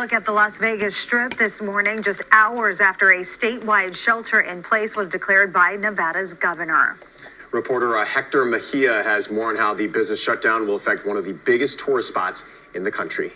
look at the Las Vegas Strip this morning, just hours after a statewide shelter in place was declared by Nevada's governor. Reporter Hector Mejia has more on how the business shutdown will affect one of the biggest tourist spots in the country.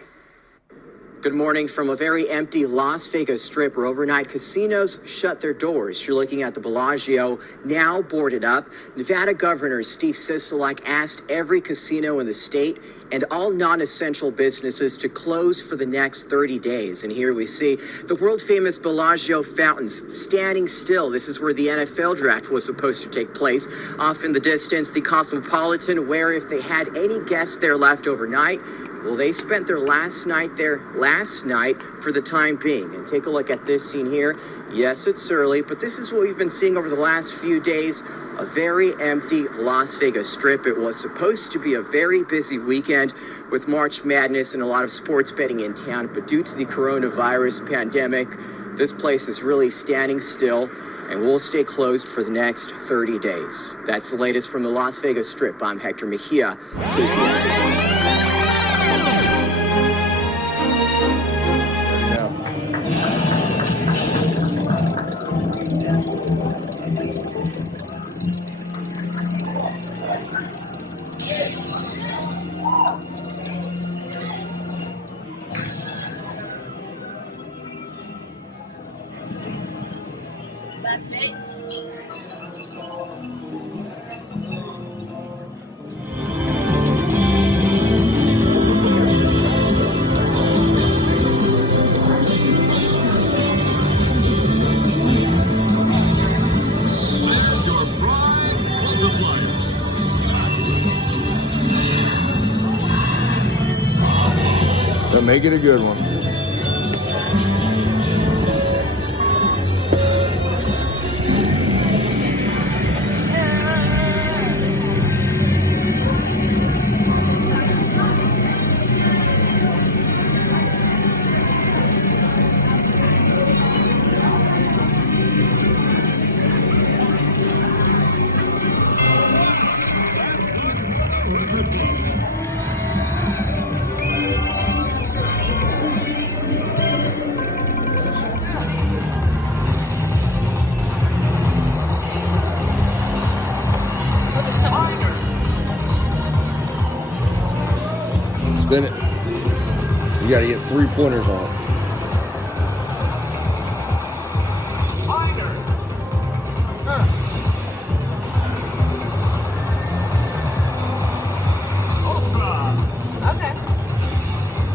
Good morning from a very empty Las Vegas Strip where overnight casinos shut their doors. You're looking at the Bellagio, now boarded up. Nevada Governor Steve Sisolak asked every casino in the state and all non-essential businesses to close for the next 30 days. And here we see the world-famous Bellagio fountains standing still. This is where the NFL draft was supposed to take place. Off in the distance, the Cosmopolitan, where if they had any guests there left overnight, well, they spent their last night there last night for the time being. And take a look at this scene here. Yes, it's early, but this is what we've been seeing over the last few days. A very empty Las Vegas Strip. It was supposed to be a very busy weekend with March Madness and a lot of sports betting in town. But due to the coronavirus pandemic, this place is really standing still and will stay closed for the next 30 days. That's the latest from the Las Vegas Strip. I'm Hector Mejia. That's it. So make it a good one. Spin it. You gotta get 3 pointers on it. Okay.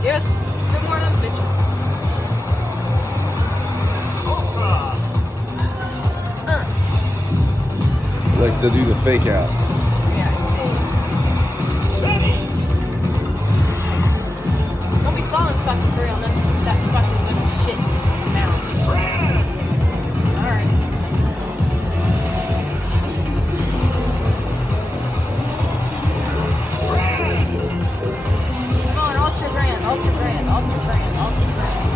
Give us 2 more of those bitches. Likes to do the fake out. Yeah. Don't be falling fucking for real. That fucking little shit sound. Alright. Come on, ultra grand, ultra grand, ultra grand, ultra grand.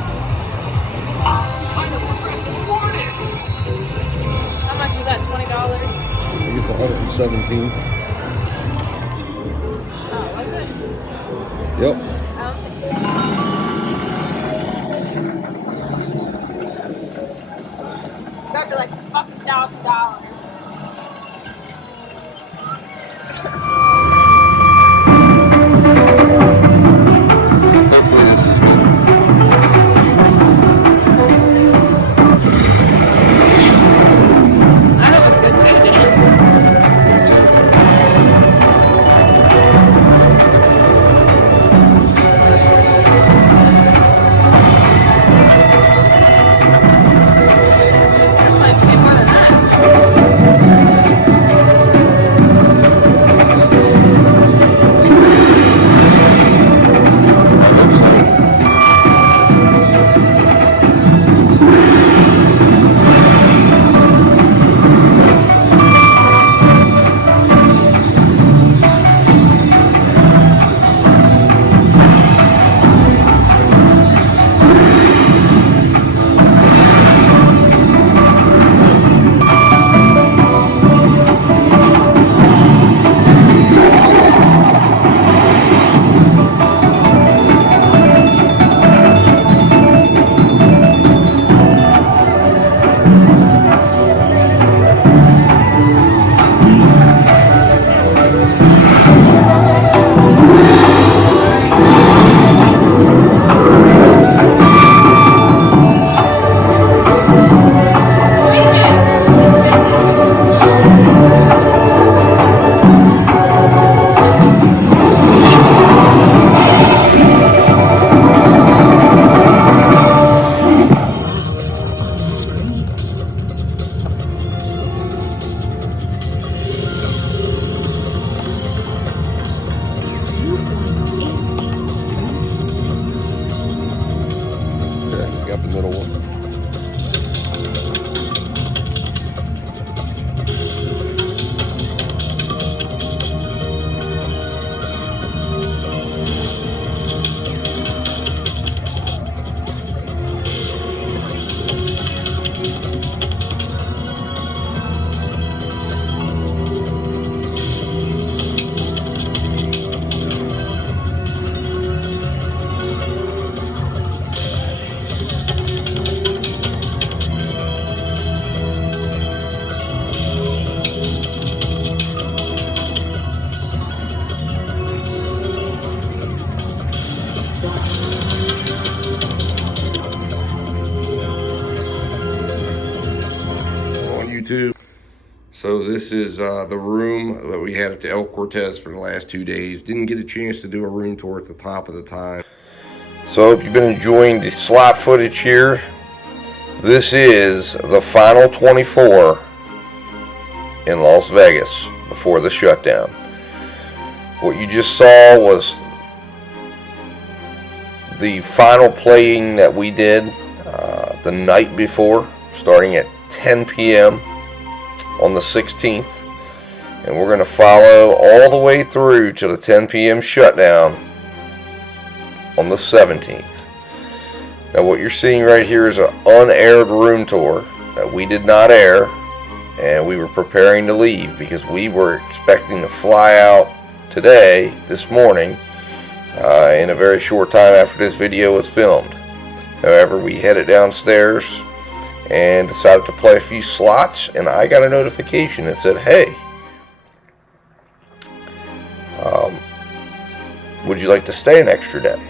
How much is that? $20? You get the 117. Oh, was it? Yep. That'd be like fucking $1,000. Hopefully this is good. I know it's good too, dude. Like, more than that. So this is the room that we had at the El Cortez for the last 2 days. Didn't get a chance to do a room tour at the top of the time. So I hope you've been enjoying the slot footage here. This is the final 24 in Las Vegas before the shutdown. What you just saw was the final playing that we did the night before, starting at 10 p.m. on the 16th. And we're going to follow all the way through to the 10 p.m. shutdown on the 17th. Now what you're seeing right here is an unaired room tour that we did not air, and we were preparing to leave because we were expecting to fly out today, this morning, in a very short time after this video was filmed. However, we headed downstairs and decided to play a few slots, and I got a notification that said, hey, would you like to stay an extra day?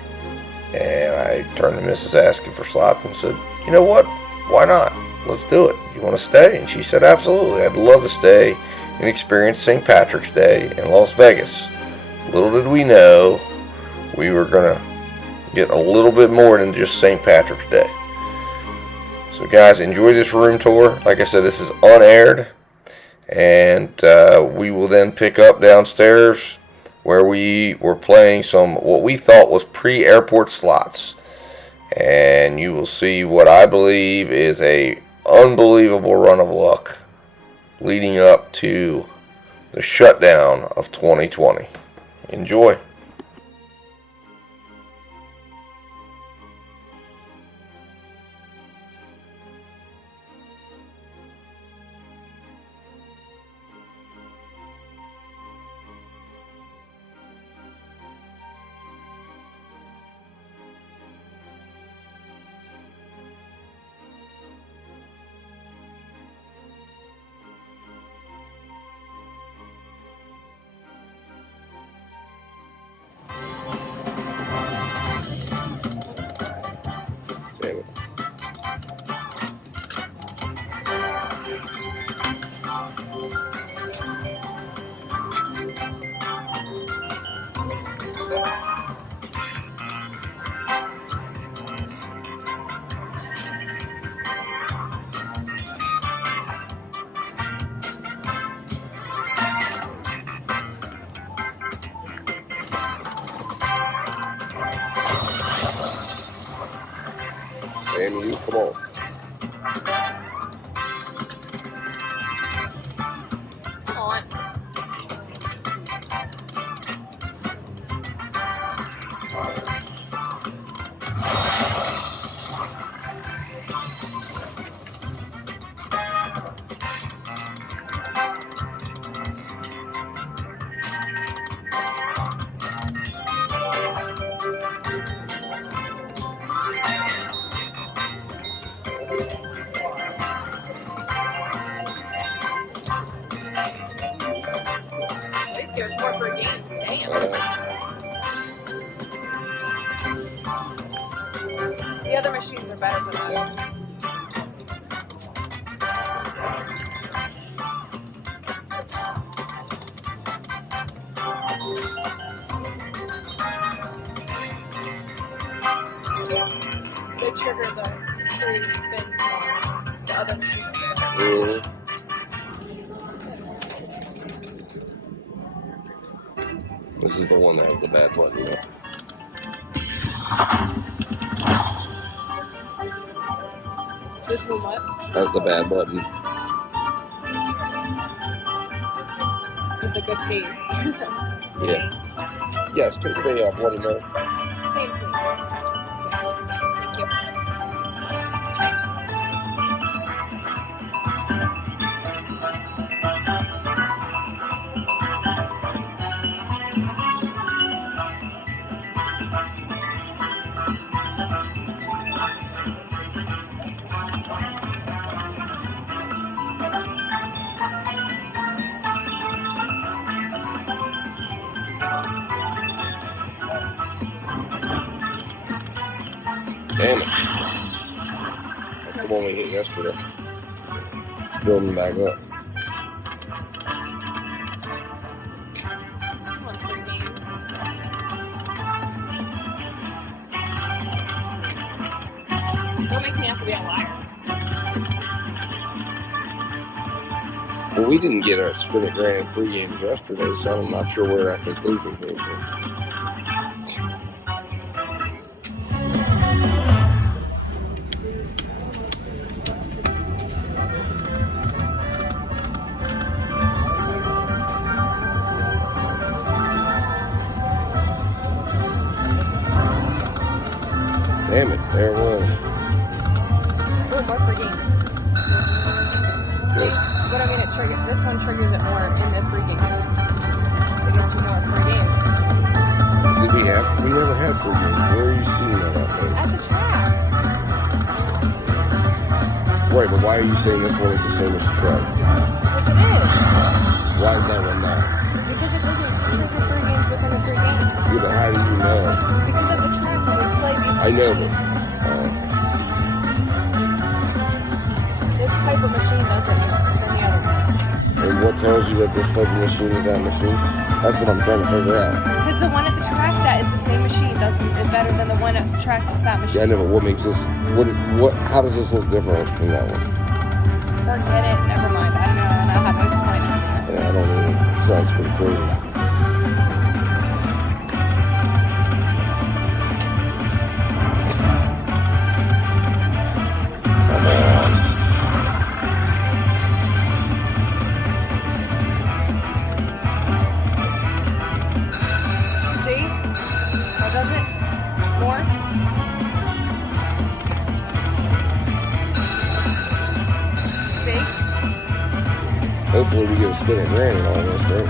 And I turned to Mrs. Asking for Slots and said, you know what, why not? Let's do it. You want to stay? And she said, absolutely, I'd love to stay and experience St. Patrick's Day in Las Vegas. Little did we know we were going to get a little bit more than just St. Patrick's Day. So guys, enjoy this room tour. Like I said, this is unaired, and we will then pick up downstairs where we were playing some what we thought was pre-airport slots, and you will see what I believe is a unbelievable run of luck leading up to the shutdown of 2020. Enjoy. Amy, come on. Come on. At least give us more per game. Damn. The other machines are better than that. They trigger the free spins more. The other machines are better. This is the one that has the bad button, you know. This one what? That's the bad button. With the good taste. Yeah. Yes, take the day off. What do you know? Same please. Thank you. Damn it. That's the one we hit yesterday. Building back up. makes me have to be a liar. Well, we didn't get our spin it grand pregame yesterday, so I'm not sure where that conclusion came from. Damn it, there it was. Ooh, more free games. Good. But I mean, this one triggers it more in the free games. It gets you more free games. Did we never had free games. Where are you seeing that at? At the track. Right, but why are you saying this one is the same as the track? Yes, it is. Why is that one not? Because it triggers free games within the free games. Yeah, but how do you know? Because at the track, when we play these I know, but this type of machine does it more than the other one. and what tells you that this type of machine is that machine? That's what I'm trying to figure out. Because the one at the track that is the same machine does it better than the one at the track that's that machine. Yeah, I know, but what makes this? How does this look different than that one? Forget it. Never mind. I don't know how to explain it. Yeah, I don't know. Sounds pretty crazy. Come on. See? How does it? More? See? Hopefully we get a spinning grand in all this, right?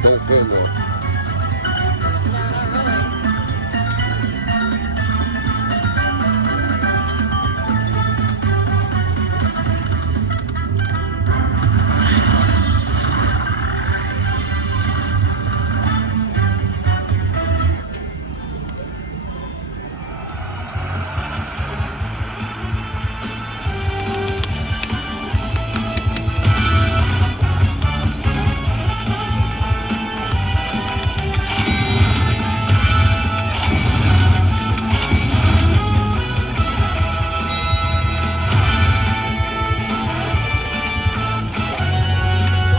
Don't pin though. No,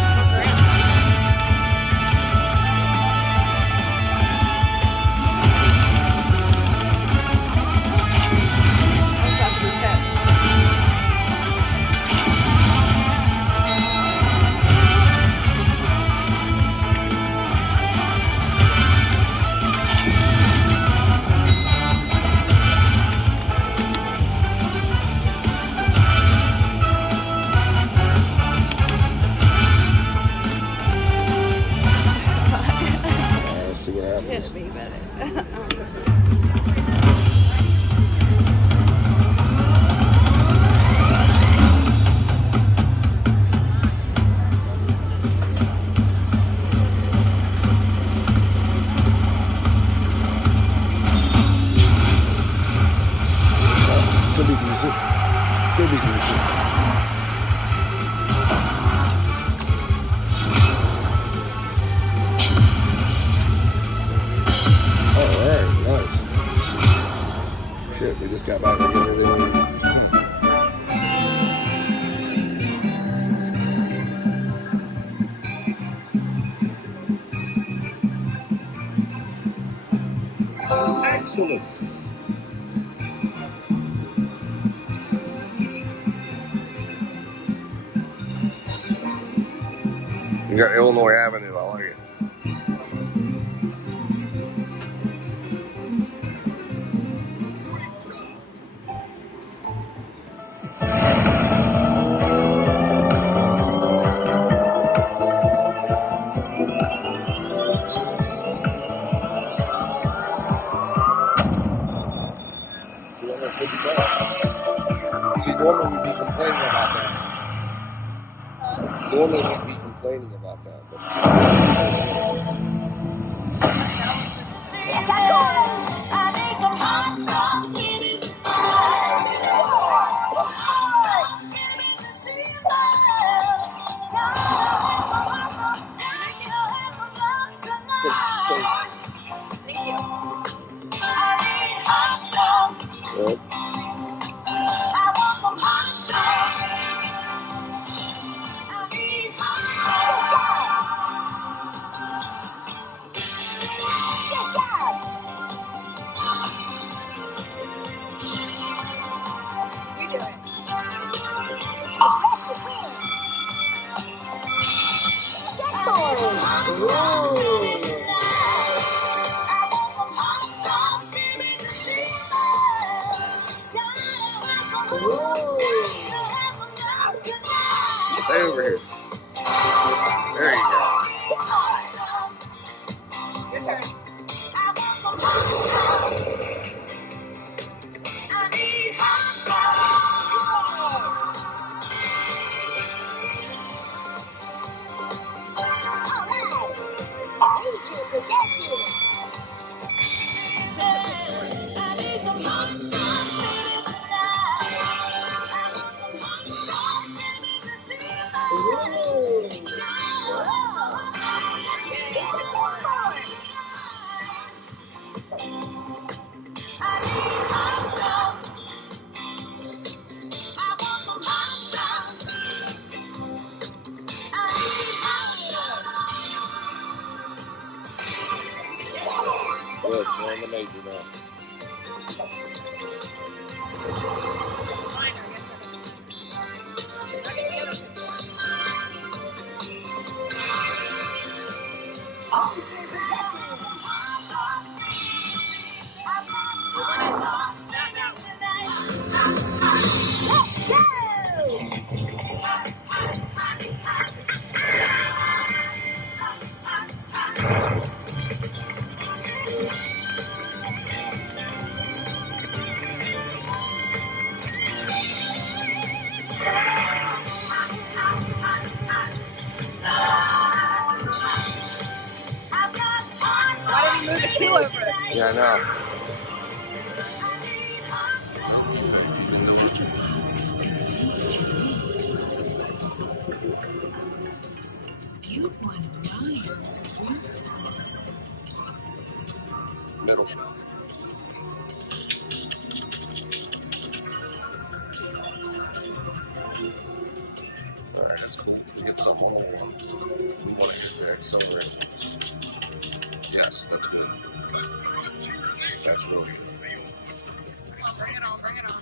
not really. Could be, but Should be decent. Should be decent. Alright, nice. Shit, we just got back and got everything. Excellent. got Illinois Avenue. I like it. See, normally we'd be complaining about that. Normally we'd be complaining about that. But Thank you. Yep. You do it. Stay over here. There you go. Your turn. Yes, we're in the major now. Why don't we move the queue over? Yeah, I know. Middle. Alright, that's cool. We get something on the wall. We want to hit there, accelerate. Yes, that's good. That's really good. Bring it on, bring it on.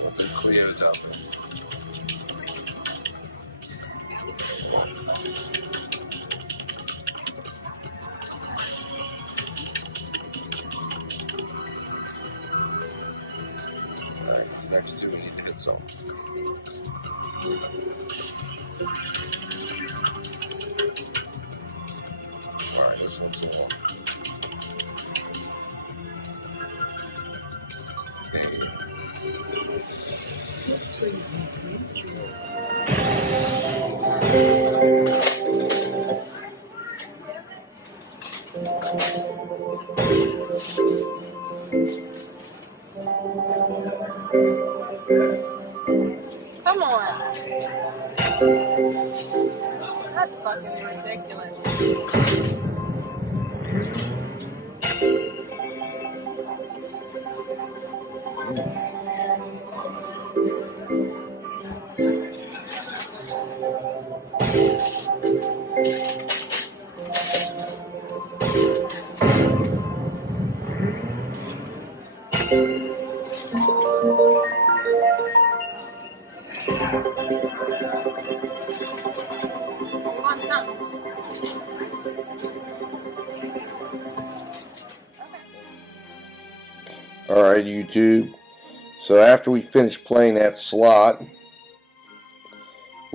We'll do Cleo's out there. Alright, these next two we need to hit some. Alright, this one's the one. This brings me great joy. Come on. That's fucking ridiculous. Alright, YouTube. So after we finished playing that slot,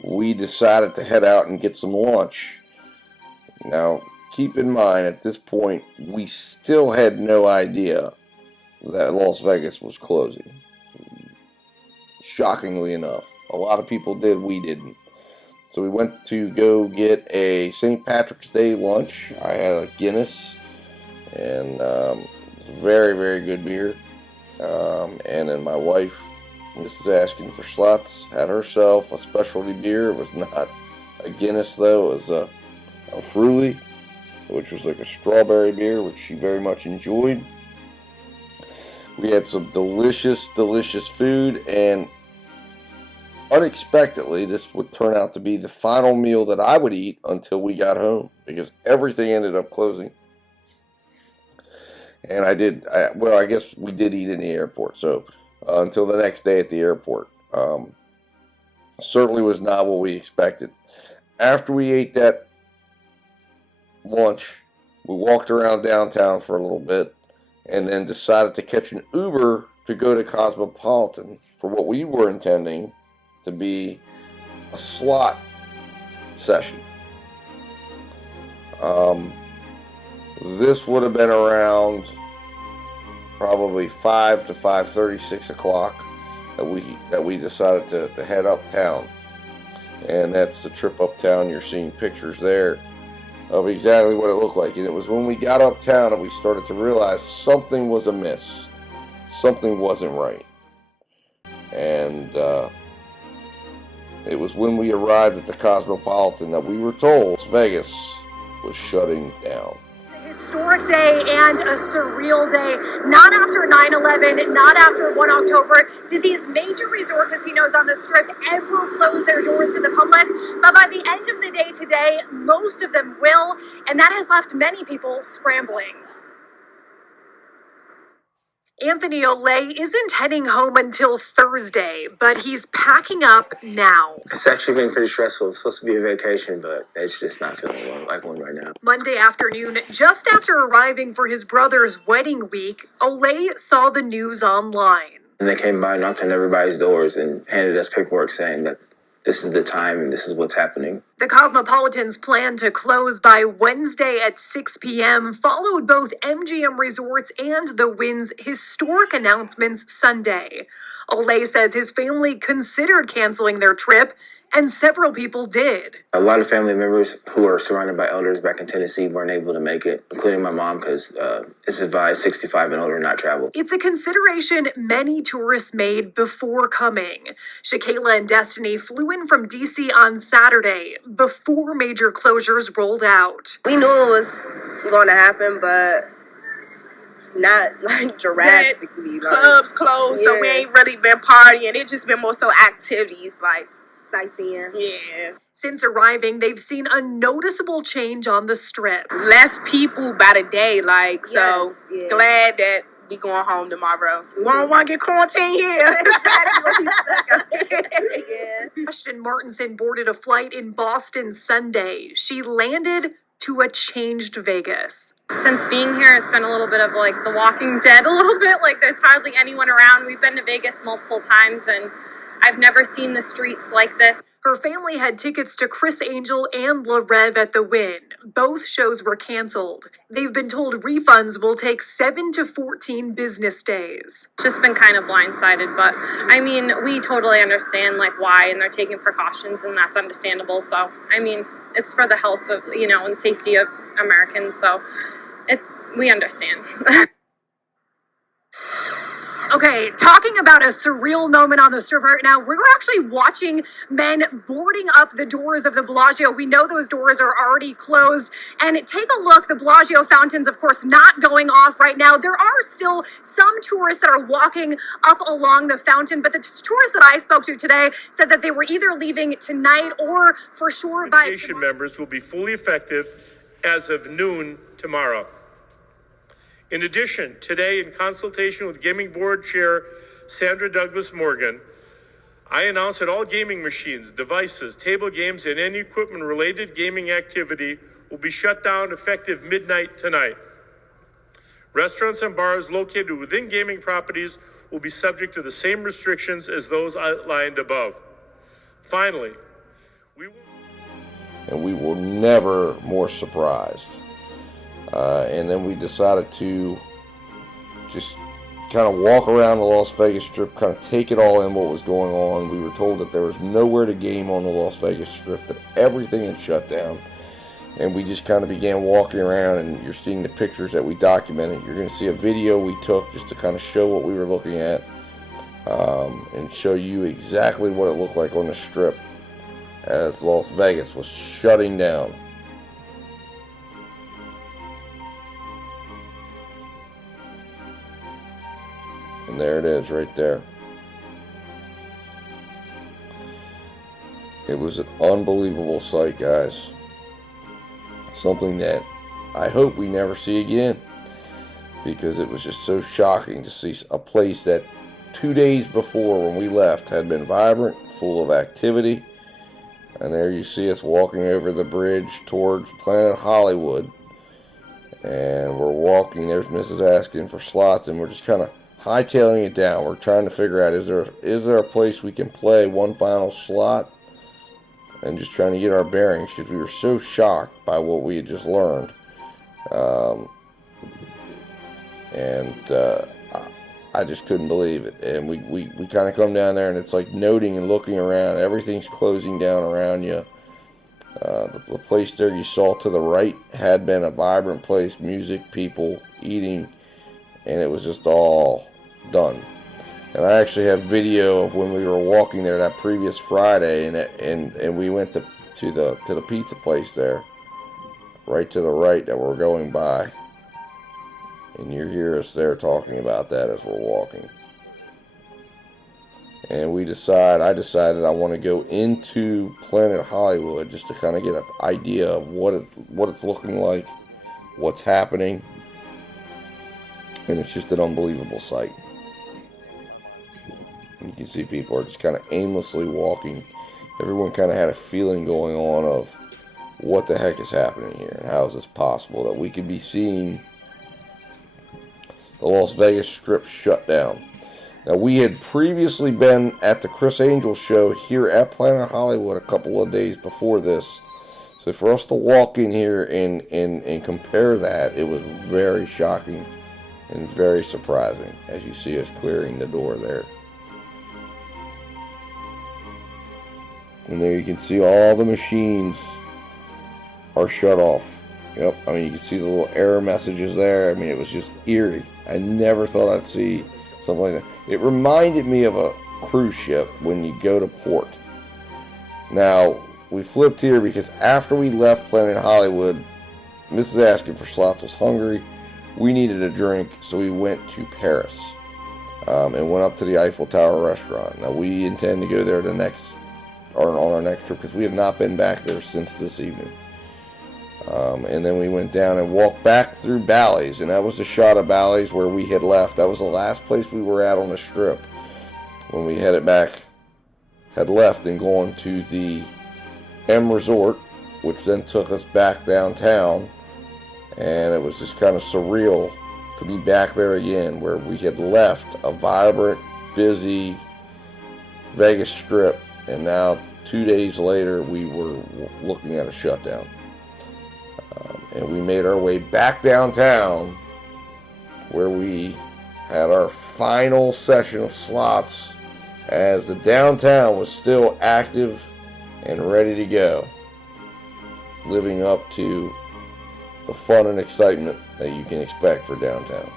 we decided to head out and get some lunch. Now, keep in mind, at this point, we still had no idea that Las Vegas was closing. Shockingly enough. A lot of people did, we didn't. So we went to go get a St. Patrick's Day lunch. I had a Guinness, and very, very good beer. And then my wife, Mrs. Asking for Slots, had herself a specialty beer. It was not a Guinness, though. It was a Fruity, which was like a strawberry beer, which she very much enjoyed. We had some delicious, delicious food, and unexpectedly, this would turn out to be the final meal that I would eat until we got home, because everything ended up closing. And I guess we did eat in the airport, so until the next day at the airport. Certainly was not what we expected. After we ate that lunch, we walked around downtown for a little bit, and then decided to catch an Uber to go to Cosmopolitan for what we were intending to be a slot session. This would have been around probably 5 to 5:30, 6 o'clock that we decided to head uptown. And that's the trip uptown. You're seeing pictures there of exactly what it looked like. And it was when we got uptown that we started to realize something was amiss. Something wasn't right. And it was when we arrived at the Cosmopolitan that we were told Las Vegas was shutting down. Historic day and a surreal day. Not after 9/11, not after 1 October, did these major resort casinos on the Strip ever close their doors to the public. But by the end of the day today, most of them will, and that has left many people scrambling. Anthony Olay isn't heading home until Thursday, but he's packing up now. It's actually been pretty stressful. It's supposed to be a vacation, but it's just not feeling like one right now. Monday afternoon, just after arriving for his brother's wedding week, Olay saw the news online. And they came by, knocked on everybody's doors, and handed us paperwork saying that this is the time and this is what's happening. The Cosmopolitan's plan to close by Wednesday at 6 p.m. followed both MGM Resorts and the Wynn's historic announcements Sunday. Olay says his family considered canceling their trip, and several people did. A lot of family members who are surrounded by elders back in Tennessee weren't able to make it, including my mom, because it's advised 65 and older not travel. It's a consideration many tourists made before coming. Shakayla and Destiny flew in from D.C. on Saturday, before major closures rolled out. We knew it was going to happen, but not like drastically. Clubs closed, so we ain't really been partying. It just been more so activities like sightseeing. Yeah. Since arriving, they've seen a noticeable change on the Strip. Less people by the day, so glad that we going home tomorrow. We don't want to get quarantined here. Ashton Martinson boarded a flight in Boston Sunday. She landed to a changed Vegas. Since being here, it's been a little bit of like The Walking Dead a little bit. Like there's hardly anyone around. We've been to Vegas multiple times and I've never seen the streets like this. Her family had tickets to Chris Angel and La Rev at the Wynn. Both shows were canceled. They've been told refunds will take 7 to 14 business days. Just been kind of blindsided, but I mean, we totally understand like why, and they're taking precautions, and that's understandable. So, I mean, it's for the health of, and safety of Americans. So we understand. Okay, talking about a surreal moment on the Strip right now, we're actually watching men boarding up the doors of the Bellagio. We know those doors are already closed. And take a look, the Bellagio fountains, of course, not going off right now. There are still some tourists that are walking up along the fountain, but the tourists that I spoke to today said that they were either leaving tonight or for sure by tomorrow. Members will be fully effective as of noon tomorrow. In addition, today, in consultation with Gaming Board Chair Sandra Douglas Morgan, I announced that all gaming machines, devices, table games, and any equipment-related gaming activity will be shut down effective midnight tonight. Restaurants and bars located within gaming properties will be subject to the same restrictions as those outlined above. Finally, we were never more surprised. And then we decided to just kind of walk around the Las Vegas Strip, kind of take it all in what was going on. We were told that there was nowhere to game on the Las Vegas Strip, that everything had shut down. And we just kind of began walking around, and you're seeing the pictures that we documented. You're going to see a video we took just to kind of show what we were looking at, and show you exactly what it looked like on the Strip as Las Vegas was shutting down. And there it is right there. It was an unbelievable sight, guys. Something that I hope we never see again, because it was just so shocking to see a place that 2 days before when we left had been vibrant, full of activity. And there you see us walking over the bridge towards Planet Hollywood. And we're walking, there's Mrs. Asking for Slots, and we're just kind of hightailing it down. We're trying to figure out, is there a place we can play one final slot? And just trying to get our bearings, because we were so shocked by what we had just learned. I just couldn't believe it. And we kind of come down there, and it's like noting and looking around. Everything's closing down around you. The place there you saw to the right had been a vibrant place, music, people, eating, and it was just all done. And I actually have video of when we were walking there that previous Friday, and we went to the pizza place there, right to the right that we're going by. And you hear us there talking about that as we're walking. And I decided I want to go into Planet Hollywood just to kind of get an idea of what it's looking like, what's happening. And it's just an unbelievable sight. You can see people are just kind of aimlessly walking. Everyone kind of had a feeling going on of what the heck is happening here, and how is this possible that we could be seeing the Las Vegas Strip shut down. Now, we had previously been at the Chris Angel show here at Planet Hollywood a couple of days before this. So for us to walk in here and compare that, it was very shocking and very surprising, as you see us clearing the door there. And there you can see all the machines are shut off. Yep, I mean, you can see the little error messages there. I mean, it was just eerie. I never thought I'd see something like that. It reminded me of a cruise ship when you go to port. Now, we flipped here because after we left Planet Hollywood, Mrs. Asking for Slots was hungry. We needed a drink, so we went to Paris and went up to the Eiffel Tower restaurant. Now, we intend to go there on our next trip, because we have not been back there since this evening. And then we went down and walked back through Bally's, and that was the shot of Bally's where we had left. That was the last place we were at on the Strip when we headed back, had left and gone to the M Resort, which then took us back downtown, and it was just kind of surreal to be back there again, where we had left a vibrant, busy Vegas Strip, and now 2 days later we were looking at a shutdown. And we made our way back downtown, where we had our final session of slots, as the downtown was still active and ready to go, living up to the fun and excitement that you can expect for downtown.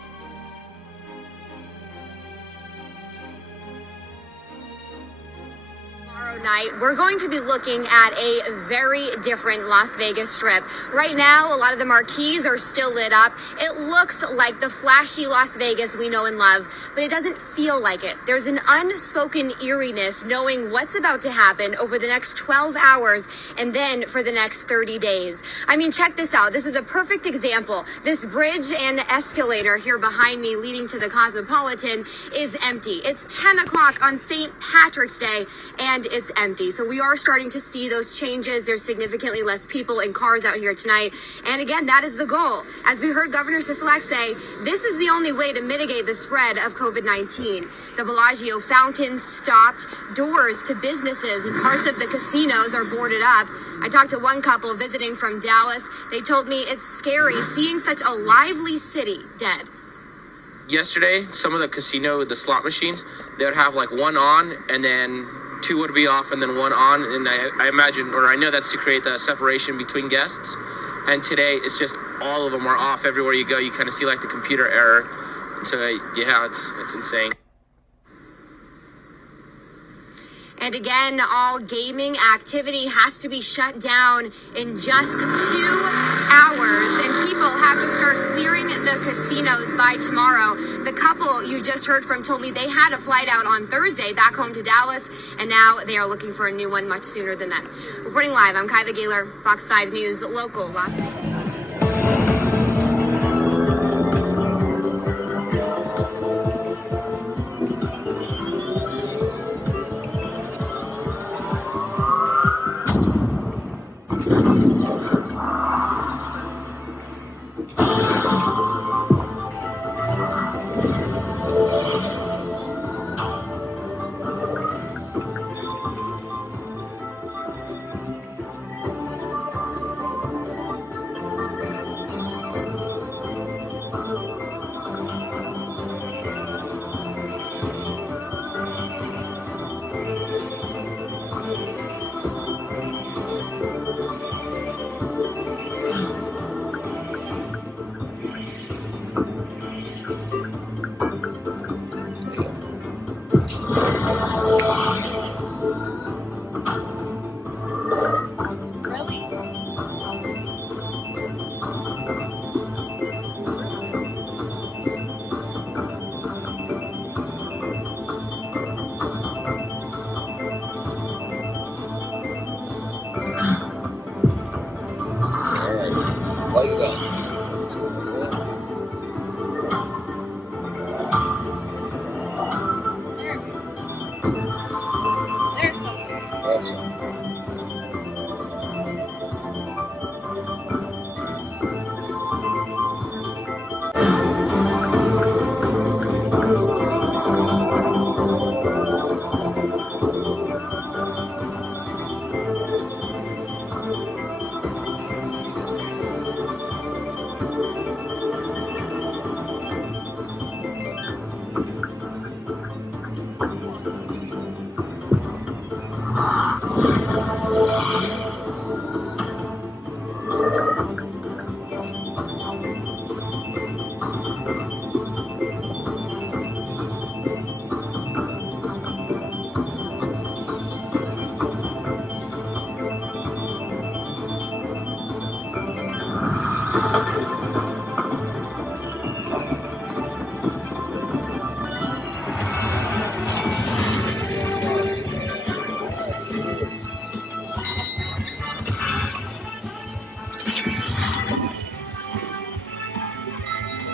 Night, we're going to be looking at a very different Las Vegas Strip. Right now, a lot of the marquees are still lit up. It looks like the flashy Las Vegas we know and love, but it doesn't feel like it. There's an unspoken eeriness knowing what's about to happen over the next 12 hours and then for the next 30 days. I mean, check this out. This is a perfect example. This bridge and escalator here behind me leading to the Cosmopolitan is empty. It's 10 o'clock on St. Patrick's Day, and it's empty. So we are starting to see those changes. There's significantly less people and cars out here tonight. And again, that is the goal. As we heard Governor Sisolak say, this is the only way to mitigate the spread of COVID-19. The Bellagio fountains stopped, doors to businesses and parts of the casinos are boarded up. I talked to one couple visiting from Dallas. They told me it's scary seeing such a lively city dead. Yesterday, some of the slot machines, they would have like one on and then two would be off and then one on. And I imagine, or I know that's to create the separation between guests. And today, it's just all of them are off. Everywhere you go, you kind of see like the computer error. So yeah, it's insane. And again, all gaming activity has to be shut down in just 2 hours. And people have to start clearing the casinos by tomorrow. The couple you just heard from told me they had a flight out on Thursday back home to Dallas. And now they are looking for a new one much sooner than that. Reporting live, I'm Kyla Gaylor, Fox 5 News, local Las Vegas.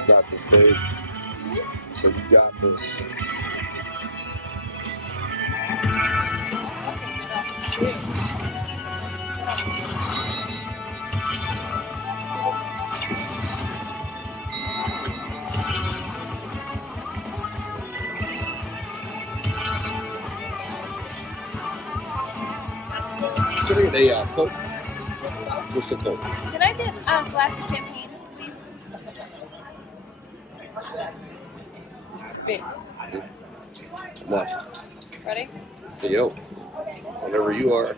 Got this, babe. So you got this. Can I get a Coke? Just a Coke. Can I get a glass of champagne, please? Big. Must. Ready? Yo. Whenever you are.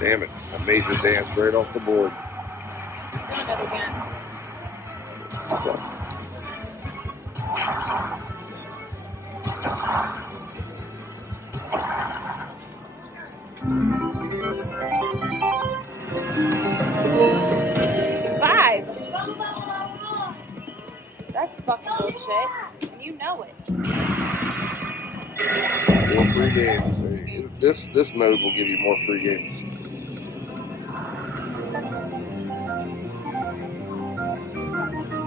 Damn it. I made the dance right off the board. Another again. Five. That's fucking bullshit. And you know it. More free games. This mode will give you more free games.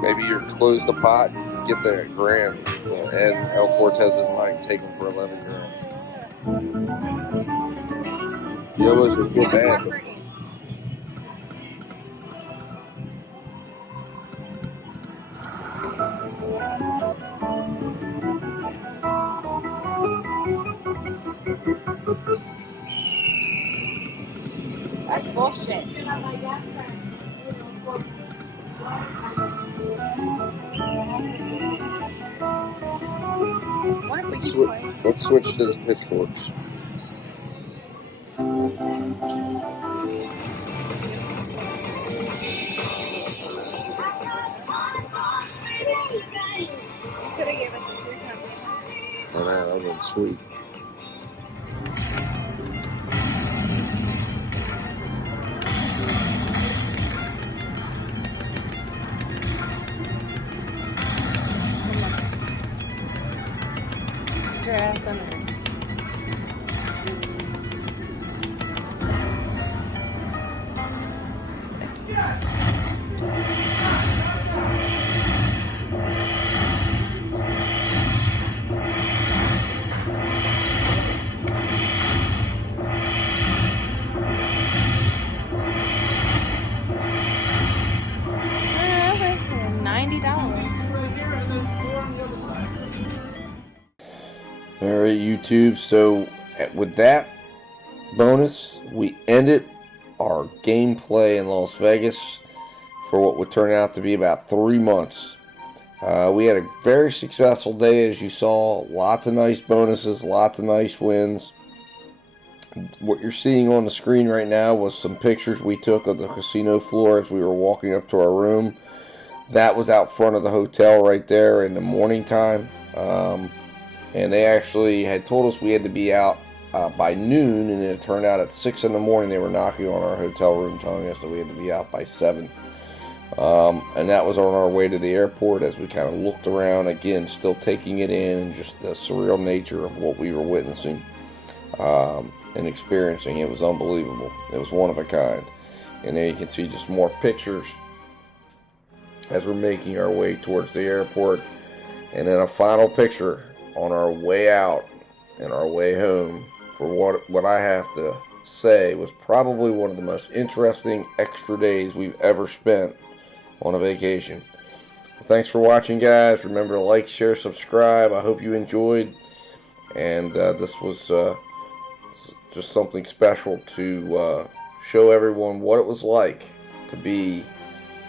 Maybe you close the pot, get the grand to end El Cortez's night and take him for 11 grand. You almost would feel bad. That's bullshit. What if we just play? Let's switch to the pitchforks. Could have given us a sweet time. Oh man, that would have been sweet. Your ass in there. All right, YouTube. So with that bonus, we ended our gameplay in Las Vegas for what would turn out to be about 3 months. We had a very successful day, as you saw. Lots of nice bonuses, lots of nice wins. What you're seeing on the screen right now was some pictures we took of the casino floor as we were walking up to our room. That was out front of the hotel right there in the morning time. And they actually had told us we had to be out by noon, and it turned out at 6 in the morning they were knocking on our hotel room telling us that we had to be out by 7. And that was on our way to the airport as we kind of looked around, again, still taking it in, and just the surreal nature of what we were witnessing and experiencing. It was unbelievable. It was one of a kind. And there you can see just more pictures as we're making our way towards the airport. And then a final picture on our way out and our way home for what I have to say was probably one of the most interesting extra days we've ever spent on a vacation. Well, thanks for watching, guys. Remember to like, share, subscribe. I hope you enjoyed. And this was just something special to show everyone what it was like to be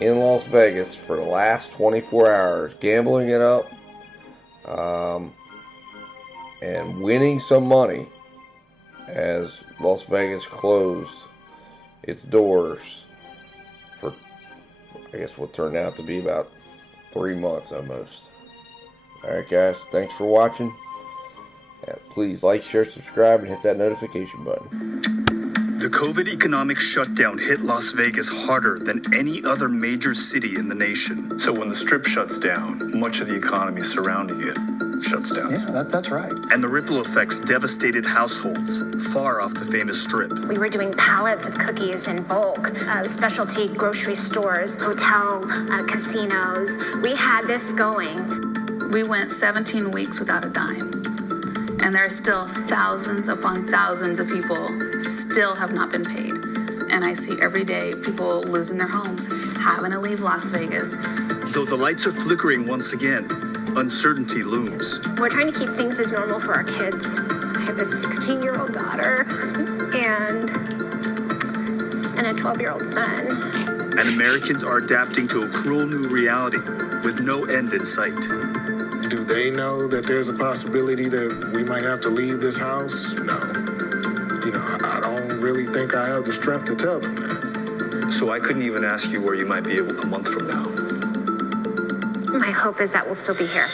in Las Vegas for the last 24 hours, gambling it up, and winning some money as Las Vegas closed its doors for, I guess, what turned out to be about 3 months almost. Alright, guys, thanks for watching. Please like, share, subscribe, and hit that notification button. The COVID economic shutdown hit Las Vegas harder than any other major city in the nation. So when the Strip shuts down, much of the economy surrounding it shuts down. Yeah, that's right. And the ripple effects devastated households far off the famous Strip. We were doing pallets of cookies in bulk, specialty grocery stores, hotel, casinos. We had this going. We went 17 weeks without a dime. And there are still thousands upon thousands of people still have not been paid. And I see every day people losing their homes, having to leave Las Vegas. Though the lights are flickering once again, uncertainty looms. We're trying to keep things as normal for our kids. I have a 16-year-old daughter and a 12-year-old son. And Americans are adapting to a cruel new reality with no end in sight. Do they know that there's a possibility that we might have to leave this house? No. You know, I don't really think I have the strength to tell them that. So I couldn't even ask you where you might be a month from now. My hope is that we'll still be here.